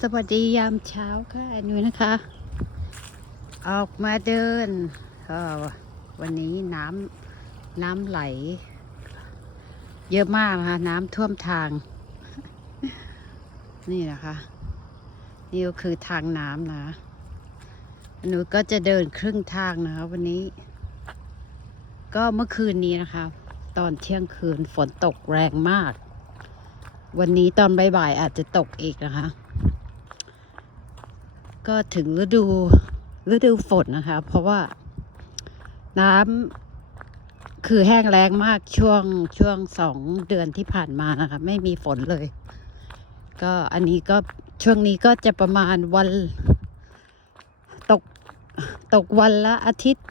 สวัสดียามเช้าค่ะอันนี้นะคะ ออกมาเดินวันนี้น้ำน้ำไหล เยอะมากนะคะน้ำท่วมทาง นี่นะคะนี่ก็คือทางน้ำนะหนูก็จะเดินครึ่งทางนะคะวันนี้ ก็เมื่อคืนนี้นะคะ ตอนเที่ยงคืนฝนตกแรงมาก วันนี้ตอนบ่ายๆอาจจะตกอีกนะคะ ก็ถึงฤดูฤดูฝนนะคะ เพราะว่าน้ำคือแห้งแล้งมากช่วงช่วงสองเดือนที่ผ่านมานะคะ ไม่มีฝนเลย ก็อันนี้ก็ช่วงนี้ก็จะประมาณวันตกตกวันละอาทิตย์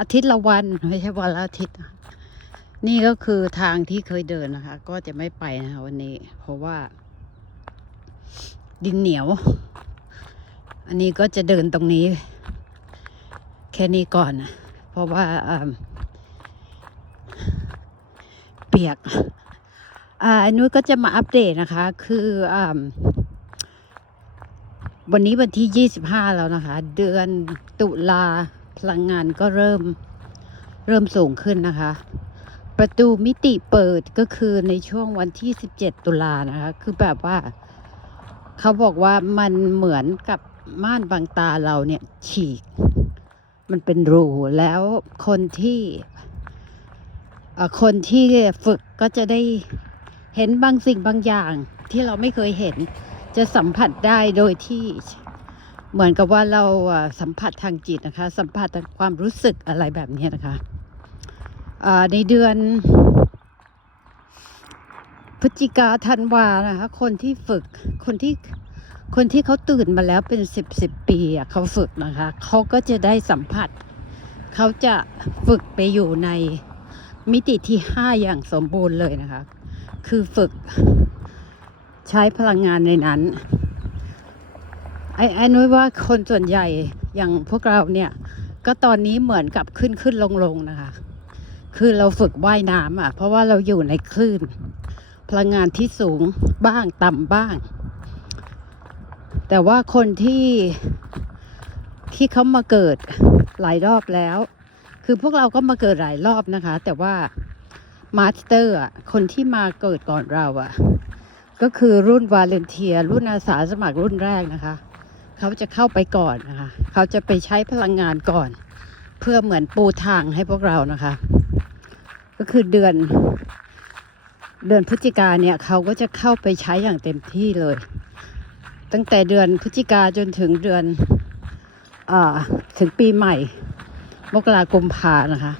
อาทิตย์ละวันไม่ใช่วันละอาทิตย์ นี่ก็คือทางที่เคยเดินนะคะ ก็จะไม่ไปนะคะวันนี้ เพราะว่า ดินเหนียว อันนี้ก็จะเดินตรงนี้ แค่นี้ก่อนนะเพราะว่าเปียกอ่าอันนู้นก็จะมาอัปเดตนะคะ คืออวันนี้วันที่ 25 แล้วนะคะ เดือนตุลาพลังงานก็เริ่มเริ่มสูงขึ้นนะคะ ประตูมิติเปิดก็คือในช่วงวันที่ 17 ตุลานะคะ คือแบบว่า เขาบอกว่ามันเหมือนกับ ม่านบางตาเราเนี่ยฉีก มันเป็นรูแล้วคนที่คนที่ฝึกก็จะได้เห็นบางสิ่งบางอย่างที่เราไม่เคยเห็น จะสัมผัสได้โดยที่เหมือนกับว่าเราสัมผัสทางจิตนะคะ สัมผัสทางความรู้สึกอะไรแบบนี้นะคะในเดือนพฤศจิกาธันวานะคะ คนที่ฝึกคนที่ คนที่เขาตื่นมาแล้วเป็นสิบสิบปีเขาฝึกนะคะเขาก็จะได้สัมผัส เขาจะฝึกไปอยู่ในมิติที่ห้าอย่างสมบูรณ์เลยนะคะ คือฝึกใช้พลังงานในนั้นไอ้ไอ้นุ้ยว่าคนส่วนใหญ่อย่างพวกเราเนี่ย ก็ตอนนี้เหมือนกับขึ้นขึ้นลงลงนะคะ คือเราฝึกว่ายน้ำอะ เพราะว่าเราอยู่ในคลื่น พลังงานที่สูงบ้างต่ำบ้าง แต่ว่าคนที่ที่เขามาเกิดหลายรอบแล้ว คือพวกเราก็มาเกิดหลายรอบนะคะ แต่ว่ามาสเตอร์อะคนที่มาเกิดก่อนเราอะ ก็คือรุ่นวาเลนเทีย รุ่นอาสาสมัครรุ่นแรกนะคะ เขาจะเข้าไปก่อนนะคะ เขาจะไปใช้พลังงานก่อน เพื่อเหมือนปูทางให้พวกเรานะคะ ก็คือเดือนเดือนพฤศจิกาเนี่ยเขาก็จะเข้าไปใช้อย่างเต็มที่เลย ตั้งแต่เดือนพฤศจิกาจนถึงเดือนอถึงปีใหม่ มกราคมพานะคะ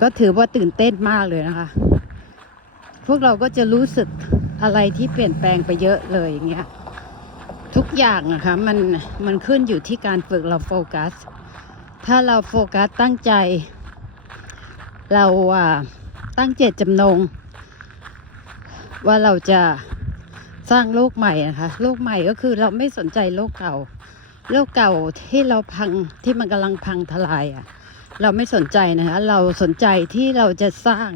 ก็ถือว่าตื่นเต้นมากเลยนะคะ พวกเราก็จะรู้สึกอะไรที่เปลี่ยนแปลงไปเยอะเลยอย่างเงี้ยทุกอย่างนะคะมันมันขึ้นอยู่ที่การฝึกเราโฟกัส ถ้าเราโฟกัสตั้งใจ เราตั้งเจตจำนง ว่าเราจะ สร้างโลกใหม่นะคะโลกใหม่ก็คือเราไม่สนใจโลกเก่า โลกเก่าที่เราพังที่มันกำลังพังทลายอะ่ะ เราไม่สนใจนะคะเราสนใจที่เราจะสร้าง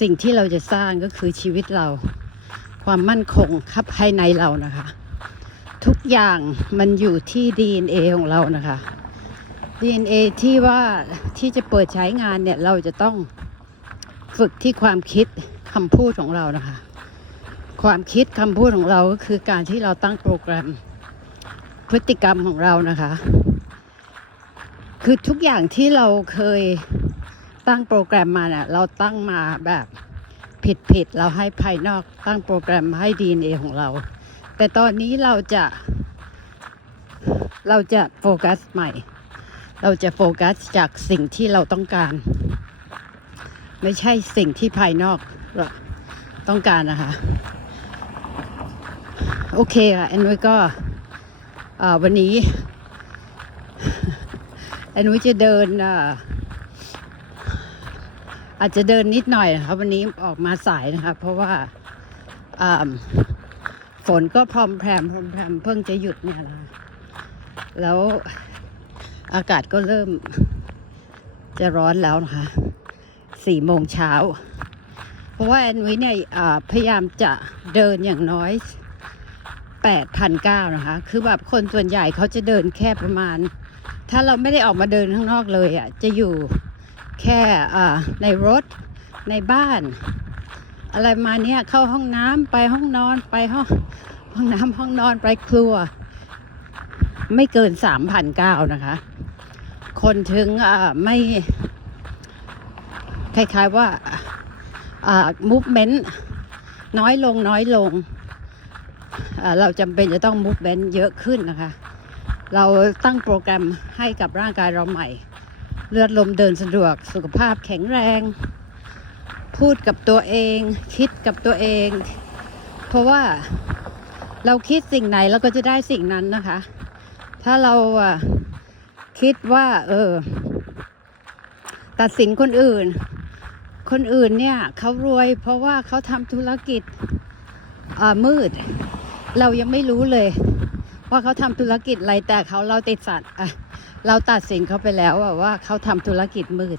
สิ่งที่เราจะสร้างก็คือชีวิตเรา ความมั่นคงครับภายในเรานะคะ ทุกอย่างมันอยู่ที่ DNA ของเรานะคะ DNA ที่ว่าที่จะเปิดใช้งานเนี่ยเราจะต้องฝึกที่ความคิดคำพูดของเรานะคะ ความคิดคำพูดของเราก็คือการที่เราตั้งโปรแกรมพฤติกรรมของเรานะคะ คือทุกอย่างที่เราเคยตั้งโปรแกรมมาเนี่ยเราตั้งมาแบบผิดผิดๆเราให้ภายนอกตั้งโปรแกรมให้ DNA ของเรา แต่ตอนนี้เราจะ เราจะโฟกัสใหม่ เราจะโฟกัสจากสิ่งที่เราต้องการ ไม่ใช่สิ่งที่ภายนอกต้องการนะคะ โอเคค่ะแอนนุ้ยก็วันนี้ แอนนุ้ยจะเดินอาจจะเดินนิดหน่อยนะคะวันนี้ออกมาสายนะคะ เพราะว่าฝนก็พรอมแพรมพรอมแพรมเพิ่งจะหยุดเนี่ยนะแล้วอากาศก็เริ่มจะร้อนแล้วนะคะสี่โมงเช้า เพราะว่าแอนวิเนี่ยพยายามจะเดินอย่างน้อย แปดพันเก้านะคะ คือแบบคนส่วนใหญ่เขาจะเดินแค่ประมาณ ถ้าเราไม่ได้ออกมาเดินข้างนอกเลยอะ จะอยู่แค่ในรถในบ้าน อะไรมาเนี้ยเข้าห้องน้ำไปห้องนอนไปห้องห้องน้ำห้องนอนไปครัว ไม่เกินสามพันเก้านะคะ คนถึงไม่คล้ายๆว่าอ่า movement น้อยลงน้อยลง เราจำเป็นจะต้อง movement เยอะขึ้นนะคะ เราตั้งโปรแกรมให้กับร่างกายเราใหม่ เลือดลมเดินสะดวกสุขภาพแข็งแรง พูดกับตัวเอง คิดกับตัวเอง เพราะว่าเราคิดสิ่งไหนเราก็จะได้สิ่งนั้นนะคะ ถ้าเราคิดว่า เออ ตัดสินคนอื่น คนอื่นเนี่ยเขารวยเพราะว่าเขาทำธุรกิจมืด เรายังไม่รู้เลย ว่าเขาทำธุรกิจอะไรแต่เขาเราติดสัตว์อะเราตัดสินเขาไปแล้วว่าเขาทำธุรกิจมืด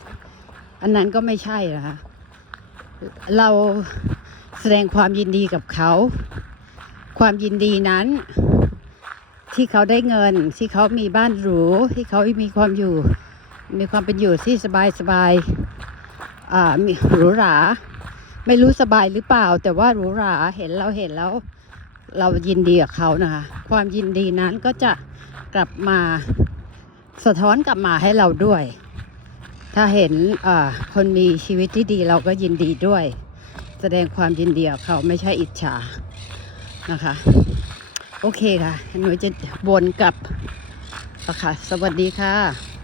อันนั้นก็ไม่ใช่นะคะเราแสดงความยินดีกับเขา ความยินดีนั้น ที่เขาได้เงิน ที่เขามีบ้านหรู ที่เขามีความอยู่ มีความเป็นอยู่ที่สบายสบายอ่าหรูหรา ไม่รู้สบายหรือเปล่า แต่ว่าหรูหราเห็นเราเห็นแล้ว เรายินดีกับเขานะคะ ความยินดีนั้นก็จะกลับมาสะท้อนกลับมาให้เราด้วย ถ้าเห็นคนมีชีวิตที่ดีเราก็ยินดีด้วย แสดงความยินดีกับเขาไม่ใช่อิจฉานะคะ โอเคค่ะหนูจะวนกลับอะค่ะสวัสดีค่ะ